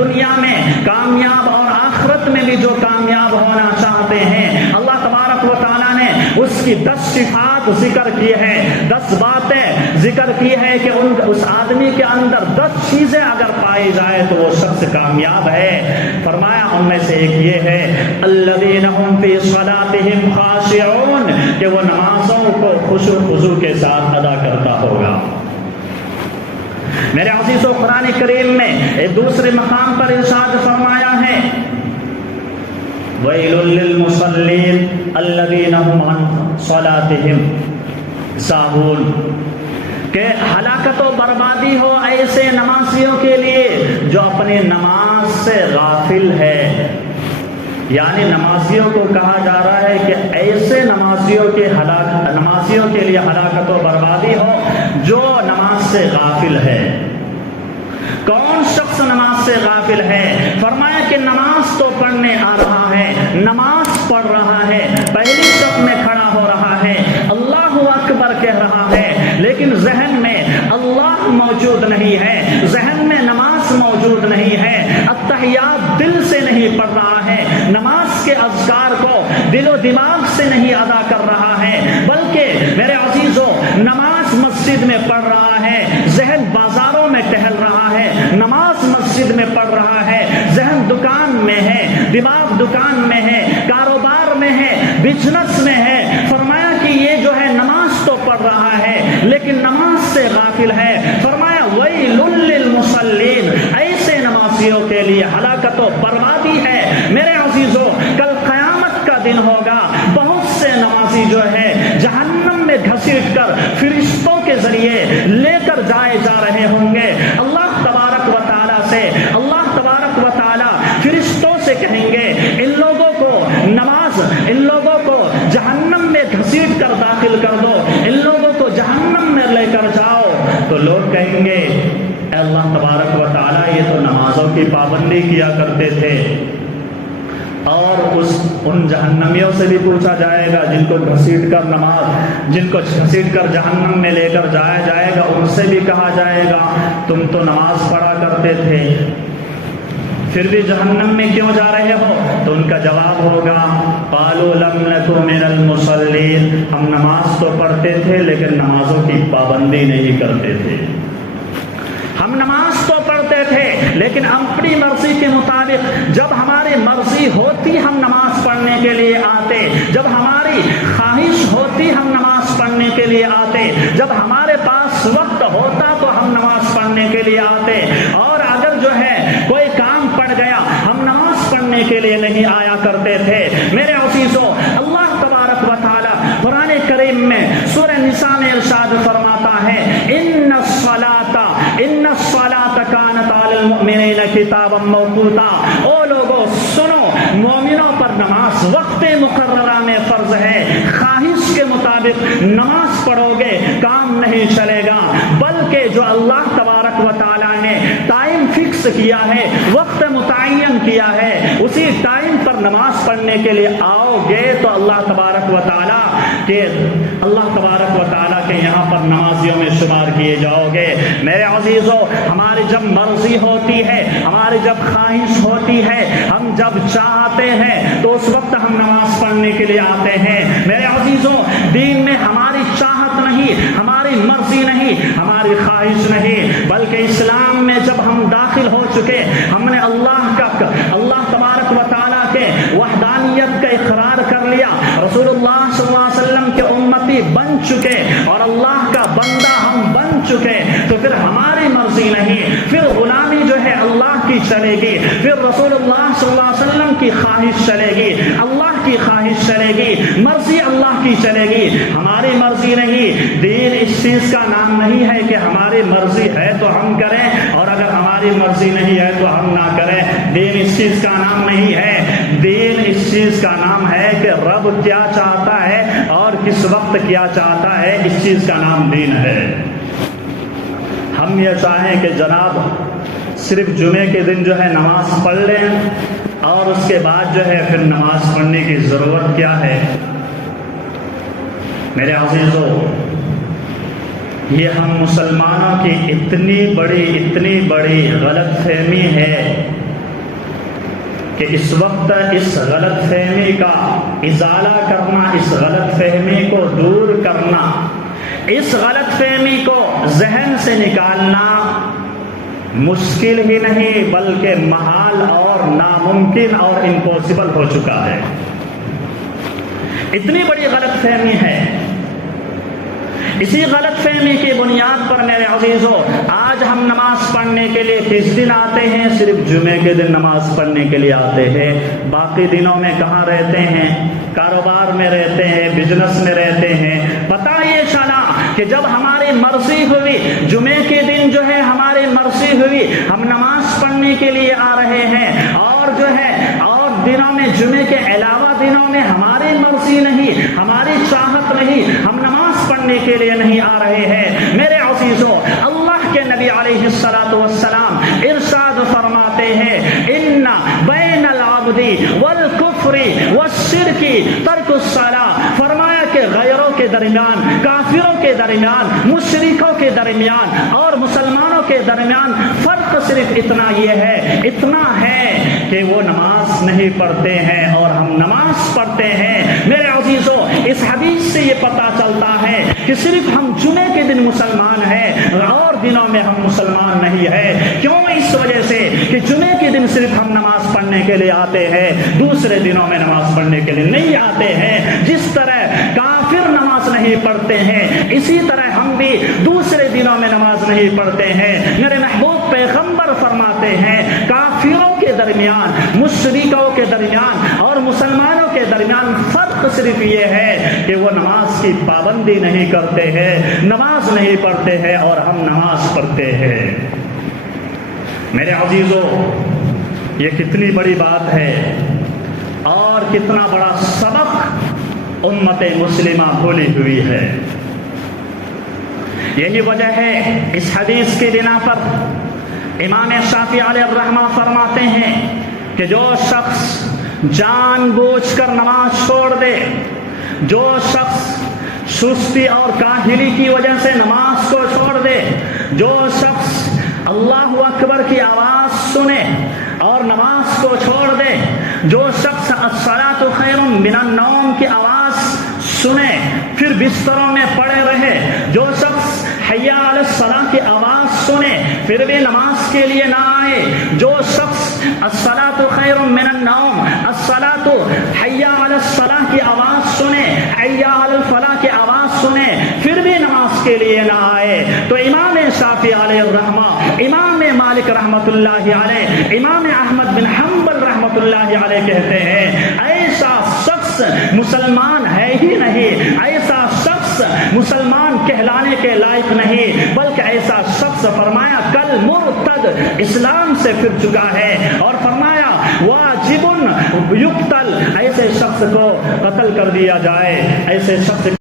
دنیا میں کامیاب اور آخرت میں بھی جو کامیاب ہونا چاہتے ہیں، اللہ تبارک و تعالیٰ نے اس کی 10 صفات ذکر کی ہے، 10 باتیں ذکر کی ہے کہ اس آدمی کے اندر 10 چیزیں اگر پائی جائے تو وہ شخص کامیاب ہے۔ فرمایا ان میں سے ایک یہ ہے الذین هم فی صلاتهم خاشعون، کہ وہ نمازوں کو خشوع و خضوع کے ساتھ ادا کرتا ہوگا۔ میرے عزیزو، قرآن کریم میں ایک دوسرے مقام پر ارشاد فرمایا ہے وَيْلٌ لِّلْمُصَلِّينَ الَّذِينَ هُمْ عَنْ صَلَاتِهِمْ سَاهُونَ، کہ ہلاکت و بربادی ہو ایسے نمازیوں کے لیے جو اپنی نماز سے غافل ہے۔ یعنی نمازیوں کو کہا جا رہا ہے کہ ایسے نمازیوں کے لیے ہلاکت و بربادی ہو جو نماز سے غافل ہے۔ کون شخص نماز سے غافل ہے؟ فرمایا کہ نماز تو پڑھنے آ رہا ہے، نماز پڑھ رہا ہے، پہلی صف میں کھڑا ہو رہا ہے، اللہ اکبر کہہ رہا ہے، لیکن ذہن میں اللہ موجود نہیں ہے، ذہن میں نماز موجود نہیں ہے، التحیات دل سے نہیں پڑھ رہا ہے، نماز کے اذکار کو دل و دماغ سے نہیں ادا کر رہا ہے، بلکہ میرے عزیزو نماز مسجد میں پڑھ رہا ہے، ذہن بازاروں میں ٹہل رہا ہے، نماز مسجد میں پڑھ رہا ہے، ذہن دکان میں ہے، دماغ دکان میں ہے، کاروبار میں ہے، بزنس میں ہے۔ فرمایا کہ یہ جو ہے نماز تو پڑھ رہا ہے لیکن نماز سے غافل ہے۔ فرمایا وَيْلٌ لِّلْمُصَلِّينَ، ایسے نمازیوں کے لیے ہلاکت و بربادی ہے۔ میرے عزیزو، کل قیامت کا دن ہوگا، بہت سے نمازی جو ہے جہنم میں گھسیٹ کر فرشتوں کے ذریعے لے کر جائے جا رہے ہوں گے۔ اللہ تبارک و تعالیٰ سے، اللہ تبارک و تعالیٰ فرشتوں سے کہیں گے ان لوگوں کو ان لوگوں کو جہنم میں گھسیٹ کر داخل کر دو، ان لوگوں کو جہنم میں لے کر جاؤ۔ تو لوگ کہیں گے اے اللہ تبارک و تعالیٰ، یہ تو نمازوں کی پابندی کیا کرتے تھے۔ اور ان جہنمیوں سے بھی پوچھا جائے گا جن کو گھسیٹ کر جہنم میں لے کر جایا جائے گا، ان سے بھی کہا جائے گا تم تو نماز پڑھا کرتے تھے، پھر بھی جہنم میں کیوں جا رہے ہو؟ تو ان کا جواب ہوگا قالوا لم نک من المصلین، ہم نماز تو پڑھتے تھے لیکن نمازوں کی پابندی نہیں کرتے تھے۔ ہم نماز تو پڑھتے تھے لیکن اپنی مرضی کے مطابق، جب ہماری مرضی ہوتی ہم نماز پڑھنے کے لیے آتے، جب ہماری خواہش ہوتی ہم نماز پڑھنے کے لیے آتے، جب ہمارے پاس وقت ہوتا تو ہم نماز پڑھنے کے لیے آتے، اور اگر جو ہے کوئی کام پڑ گیا ہم نماز پڑھنے کے لیے نہیں آیا کرتے تھے۔ میرے عزیزو، اللہ تبارک و تعالی قرآن کریم میں سورہ نساء میں ارشاد فرماتا ہے ان الصلاۃ کانت علی المؤمنین کتابا موقوتا، او لوگو سنو، مومنوں پر نماز وقت مقررہ میں فرض ہے، خواہش کے مطابق نماز پڑھو گے کام نہیں چلے گا، بلکہ جو اللہ تبارک و تعالیٰ نے ٹائم فکس کیا ہے، وقت متعین کیا ہے، اسی ٹائم پر نماز پڑھنے کے لیے آؤ گے تو اللہ تبارک و تعالیٰ کے یہاں پر نمازیوں میں شمار کیے جاؤ گے۔ میرے عزیزو، ہماری جب مرضی ہوتی ہے، ہماری جب خواہش ہوتی ہے، ہم جب چاہتے ہیں تو اس وقت ہم نماز پڑھنے کے لیے آتے ہیں۔ میرے عزیزو، دین میں ہماری چاہت نہیں، ہماری مرضی نہیں، ہماری خواہش نہیں، بلکہ اسلام میں جب ہم داخل ہو چکے، ہم نے اللہ تبارک و تعالیٰ کے وحدانیت کا اقرار کر لیا، رسول اللہ صلی اللہ علیہ وسلم کے امتی بن چکے اور اللہ کا بندہ ہم بن چکے، تو پھر ہماری مرضی نہیں، پھر غلامی جو ہے اللہ کی چلے گی، پھر رسول اللہ صلی اللہ علیہ وسلم کی خواہش چلے گی، اللہ کی خواہش چلے گی، مرضی اللہ کی چلے گی، ہماری مرضی نہیں۔ دین اس چیز کا نام نہیں ہے کہ ہماری مرضی ہے تو ہم کریں اور اگر ہماری مرضی نہیں ہے تو ہم نہ کریں، دین اس چیز کا نام نہیں ہے۔ دین اس چیز کا نام ہے کہ رب کیا چاہتا ہے اور کس وقت کیا چاہتا ہے، اس چیز کا نام دین ہے۔ ہم یہ چاہیں کہ جناب صرف جمعے کے دن جو ہے نماز پڑھ لیں اور اس کے بعد جو ہے پھر نماز پڑھنے کی ضرورت کیا ہے؟ میرے عزیزو، یہ ہم مسلمانوں کی اتنی بڑی غلط فہمی ہے کہ اس وقت اس غلط فہمی کا ازالہ کرنا، اس غلط فہمی کو دور کرنا، اس غلط فہمی کو ذہن سے نکالنا مشکل ہی نہیں بلکہ محال اور ناممکن اور امپاسبل ہو چکا ہے۔ اتنی بڑی غلط فہمی ہے۔ اسی غلط فہمی کی بنیاد پر میرے عزیزوں، آج ہم نماز پڑھنے کے لیے کس دن آتے ہیں؟ صرف جمعے کے دن نماز پڑھنے کے لیے آتے ہیں۔ باقی دنوں میں کہاں رہتے ہیں؟ کاروبار میں رہتے ہیں، بزنس میں رہتے ہیں۔ پتہ یہ چلا کہ جب ہماری مرضی ہوئی، جمعے کے دن جو ہے ہماری مرضی ہوئی، ہم نماز پڑھنے کے لیے آ رہے ہیں، اور جو ہے اور دنوں میں، جمعے کے علاوہ دنوں میں ہماری مرضی نہیں، ہماری چاہت نہیں، ہم نماز پڑھنے کے لیے نہیں آ رہے ہیں۔ میرے عزیزوں، اللہ کے نبی علیہ الصلوۃ والسلام ارشاد فرماتے ہیں، ان بین العبد والکفر والشرک ترک الصلاۃ، فرمایا کہ غیروں کے درمیان، کافروں کے درمیان، مشرکوں کے درمیان اور مسلمانوں کے درمیان فرق صرف اتنا ہے کہ وہ نماز نہیں پڑھتے ہیں اور ہم نماز پڑھتے ہیں۔ میرے عزیزوں، اس حدیث سے یہ پتہ چلتا ہے کہ صرف ہم جمعے کے دن مسلمان ہیں اور دنوں میں ہم مسلمان نہیں ہیں۔ کیوں؟ اس وجہ سے کہ جمعے کے دن صرف ہم نماز پڑھنے کے لیے آتے ہیں، دوسرے دنوں میں نماز پڑھنے کے لیے نہیں آتے ہیں۔ جس طرح کافر نماز نہیں پڑھتے ہیں، اسی طرح ہم بھی دوسرے دنوں میں نماز نہیں پڑھتے ہیں۔ میرے محبوب پیغمبر فرماتے ہیں، کافروں کے درمیان، مشرکوں کے درمیان اور مسلمانوں کے درمیان فرق صرف یہ ہے کہ وہ نماز کی پابندی نہیں کرتے ہیں، نماز نہیں پڑھتے ہیں اور ہم نماز پڑھتے ہیں۔ میرے عزیزوں، یہ کتنی بڑی بات ہے اور کتنا بڑا سبق امت مسلمہ بھولی ہوئی ہے۔ یہی وجہ ہے اس حدیث کی بنا پر امام شافعی علیہ الرحمہ فرماتے ہیں کہ جو شخص جان بوجھ کر نماز چھوڑ دے، جو شخص سستی اور کاہلی کی وجہ سے نماز کو چھوڑ دے، جو شخص اللہ اکبر کی آواز سنے اور نماز کو چھوڑ دے، جو شخص الصلاۃ خیر من النوم کی آواز سنے پھر بستروں میں پڑے رہے، جو شخص حی علی الصلاۃ کی آواز سنے پھر بھی نماز کے لیے نہ آئے، جو شخص الصلاۃ خیر من النوم، الصلاۃ حی علی الصلاۃ کی آواز سنے، حی علی الفلاح کی آواز سنے پھر بھی نماز کے لیے نہ آئے، تو امام شافعی علیہ الرحمہ، امام مالک رحمۃ اللہ علیہ، امام احمد بن حنبل رحمۃ اللہ علیہ کہتے ہیں ایسا شخص مسلمان ہے ہی نہیں، ایسا شخص مسلمان کہلانے کے لائق نہیں، بلکہ ایسا شخص فرمایا کل مرتد، اسلام سے پھر چکا ہے، اور فرمایا واجب یقتل، ایسے شخص کو قتل کر دیا جائے، ایسے شخص